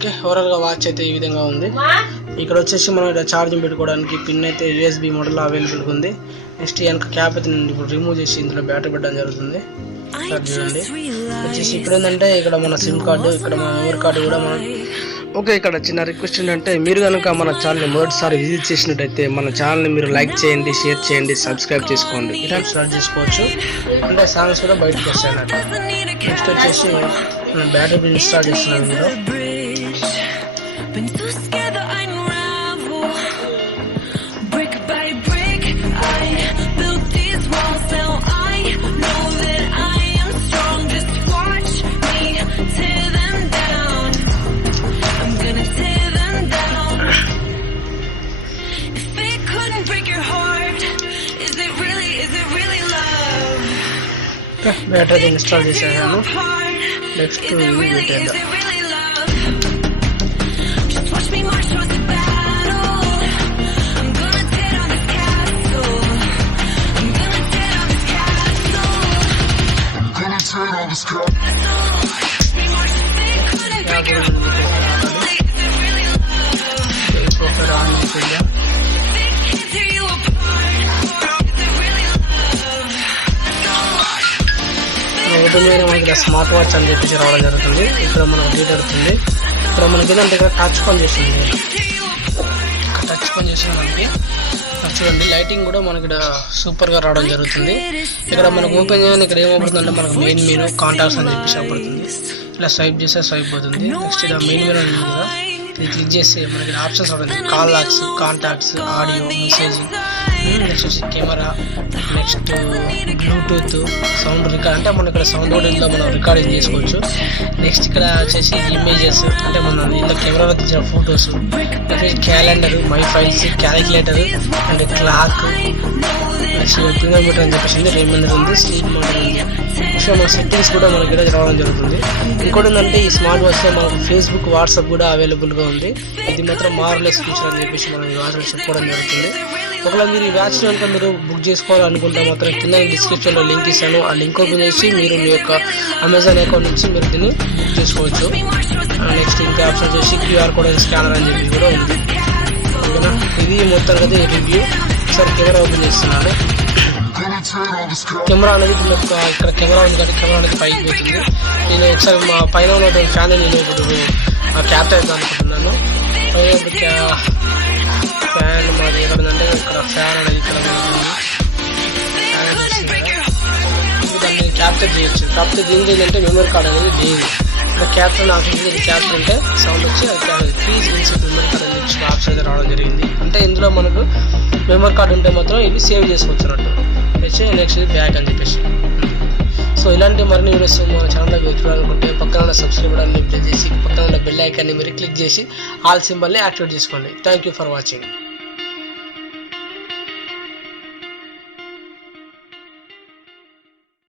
Okay, ఓవరాల్గా watch అయితే ఈ విధంగా ఉంది. ఇక్కడ వచ్చేసి మనం ఇక్కడ ఛార్జింగ్ పెట్టుకోవడానికి పిన్ అయితే USB మోడల్లో అవైలబుల్గా ఉంది. నెక్స్ట్ వెనక క్యాప్ అయితే నేను ఇప్పుడు రిమూవ్ చేసి ఇందులో బ్యాటరీ పెట్టడం జరుగుతుంది. చూడండి వచ్చేసి ఇక్కడ ఏంటంటే ఇక్కడ మన సిమ్ కార్డు, ఇక్కడ మన మెమరీ కార్డు కూడా మనం. ఓకే, ఇక్కడ చిన్న రిక్వెస్ట్ ఏంటంటే మీరు కనుక మన ఛానల్ని మొదటిసారి విజిట్ చేసినట్టయితే మన ఛానల్ని మీరు లైక్ చేయండి, షేర్ చేయండి, సబ్స్క్రైబ్ చేసుకోండి. ఇలా స్టార్ట్ చేసుకోవచ్చు, అంటే సాంగ్స్ కూడా బయటకు వస్తాయి అన్నట్టు. నెక్స్ట్ వచ్చేసి మనం బ్యాటరీ ఇన్స్టాల్ చేస్తున్నాం ఇందులో. బ్యాటరీ ఇన్స్టాల్ చేసాను. నెక్స్ట్ పెట్టేద్దాం. ఓపెన్ చేయడం మనకి స్మార్ట్ వాచ్ అని చెప్పేసి రావడం జరుగుతుంది. ఇక్కడ మనకు డేట్ అవుతుంది. ఇక్కడ మనకి ఏంటంటే ఇక్కడ టచ్ పని చేస్తుంది. టచ్ పని చేస్తుంది మనకి. చూడండి లైటింగ్ కూడా మనకి ఇక్కడ సూపర్ గా రావడం జరుగుతుంది. ఇక్కడ మనకు ఓపెన్ చేయడానికి ఇక్కడ ఏమవుతుందంటే మనకు మెయిన్ మెనూ కాంటాక్ట్స్ అని చెప్పేసి అవుతుంది. ఇలా స్వైప్ చేస్తే స్వైప్ అవుతుంది. నెక్స్ట్ ఇక్కడ మెయిన్ మెనూ ఉంది కదా, ఇది క్లిక్ చేస్తే మనకి ఆప్షన్స్ ఉంటుంది. Call logs, contacts, audio, messaging, next వచ్చి camera, next Bluetooth, sound record, అంటే మనం ఇక్కడ సౌండ్ కూడా ఇందులో మనం రికార్డింగ్ చేసుకోవచ్చు. నెక్స్ట్ ఇక్కడ వచ్చేసి ఇమేజెస్, అంటే మనం ఇందులో కెమెరాలో తీసిన photos, calendar, my files, calculator and clock, next finger meter అని చెప్పేసి రిమైండర్ ఉంది, స్లీప్ మోడల్ ఉంది. సో మన సెట్టింగ్స్ కూడా మనకి ఇక్కడ రావడం జరుగుతుంది. ఇంకోటి ఏంటంటే ఈ స్మార్ట్ వాచ్లో మనకు ఫేస్బుక్, వాట్సాప్ కూడా అవైలబుల్గా ఉంది. ఇది మాత్రం మార్లెస్ ఫీచర్ అని చెప్పేసి మనం ఈ వాచ్లో చెప్పుకోవడం జరుగుతుంది. ఒకవేళ మీరు ఈ వాచ్ కనుక మీరు బుక్ చేసుకోవాలనుకుంటే మాత్రం కింద డిస్క్రిప్షన్లో లింక్ ఇస్తాను. ఆ లింక్ ఓపెన్ చేసి మీరు మీ యొక్క అమెజాన్ అకౌంట్ నుంచి మీరు దీన్ని బుక్ చేసుకోవచ్చు. నెక్స్ట్ ఇంకా ఆప్షన్ వచ్చేసి QR కోడ్ స్కానర్ అని చెప్పి కూడా ఉంది. ఓకేనా, ఇది మొత్తం కదా ఈ రివ్యూ. ఒకసారి కెమెరా ఓపెన్ చేస్తున్నాను. కెమెరా అనేది ఇక్కడ కెమెరా ఉంది కాబట్టి కెమెరా అనేది పైకి పోతుంది. నేను ఒకసారి మా పైన ఉన్న ఫ్యాన్ నేను ఇప్పుడు క్యాప్చర్ అవుతాను అనుకుంటున్నాను. ఫ్యాన్ మాది ఎక్కడుందంటే ఇక్కడ ఫ్యాన్ అనేది ఇక్కడ దాన్ని క్యాప్చర్ చేయొచ్చు. కాకపోతే దీనికి ఏంటంటే మెమరీ కార్డ్ అనేది లేదు. ఇక్కడ క్యాప్చర్ నాకు క్యాప్చర్ అంటే సౌండ్ వచ్చి ప్లీజ్ ఇన్సెట్ మెమరీ కార్డ్ అని చెప్పి ఆప్షన్ అయితే రావడం జరిగింది. అంటే ఇందులో మనకు మెమరీ కార్డ్ ఉంటే మాత్రం ఇది సేవ్ చేసుకోవచ్చు అన్నట్టు. నెక్స్ట్ బ్యాక్ అని చెప్పేసి. సో ఇలాంటి మరిన్ని వీడియోస్ మన ఛానల్లో చూడాలనుకుంటే పక్కన ఉన్న సబ్స్క్రైబ్ బటన్ని ప్రెస్ చేసి పక్కన ఉన్న బెల్ ఐకాన్ని మీరు క్లిక్ చేసి ఆల్ సింబల్ని యాక్టివేట్ చేసుకోండి. Thank you for watching.